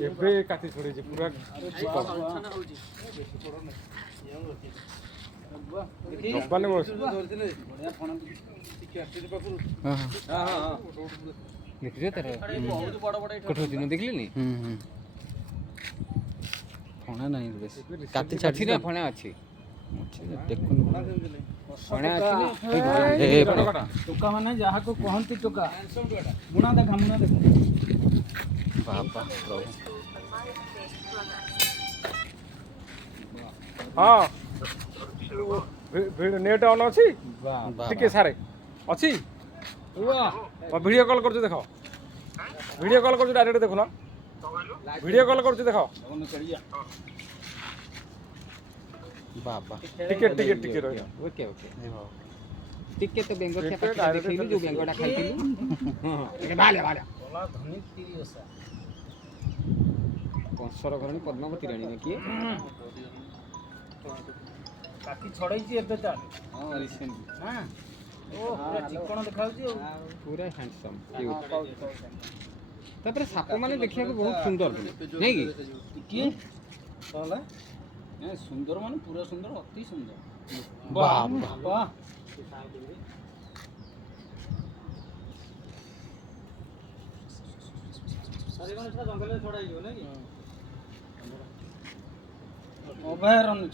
ଏବେ କାତି ଛଡେଇଛି ପୁରା ଜବାନ ବସ ଦେଖିଛ ତାର କୋଠୁ ଦିନ ଦେଖିଲେନି ଫଣା ନାହିଁ ବେଶୀ କାତି ଛାଡିଛି ନା ଫଣା ଅଛି ଟୋକା ମାନେ ଯାହାକୁ କହନ୍ତି ଟୋକା ମୁଣା ଦେଖା ବାପା ପ୍ରଭୁ ହଁ ନେଟ୍ ଅନ୍ ଅଛି ଟିକେ ସାରେ ଅଛି ଭିଡ଼ିଓ କଲ୍ କରୁଛୁ ଦେଖ ଭିଡ଼ିଓ କଲ୍ କରୁଛୁ ଡାଇରେକ୍ଟ ଦେଖୁନ ଭିଡ଼ିଓ କଲ୍ କରୁଛୁ ଦେଖ ବାପା ଟିକେ ଟିକେ ଟିକେ ରହିବ ଓକେ ଓକେ ଟିକେ ତ ବେଙ୍ଗ ଦେଖେଇଲୁ ଯୋଉ ବେଙ୍ଗଟା ଖାଇଥିଲୁ କଂସର ଘରଣୀ ପଦ୍ମାବତୀ ରାଣୀ ନା କିଏ କାକି ଛଡେଇଛି ଏବେ ତାର ହଁ ରିସେଣ୍ଟ ପୁରା ଚିକଣ ଦେଖାଯାଉଛି ପୁରା ହ୍ୟାଣ୍ଡସମ୍ ତାପରେ ସାପ ମାନେ ଦେଖିବାକୁ ବହୁତ ସୁନ୍ଦର ନାଇଁ କି ସୁନ୍ଦର ମାନେ ପୁରା ସୁନ୍ଦର ଅତି ସୁନ୍ଦର ଅଭୟାରଣ୍ୟ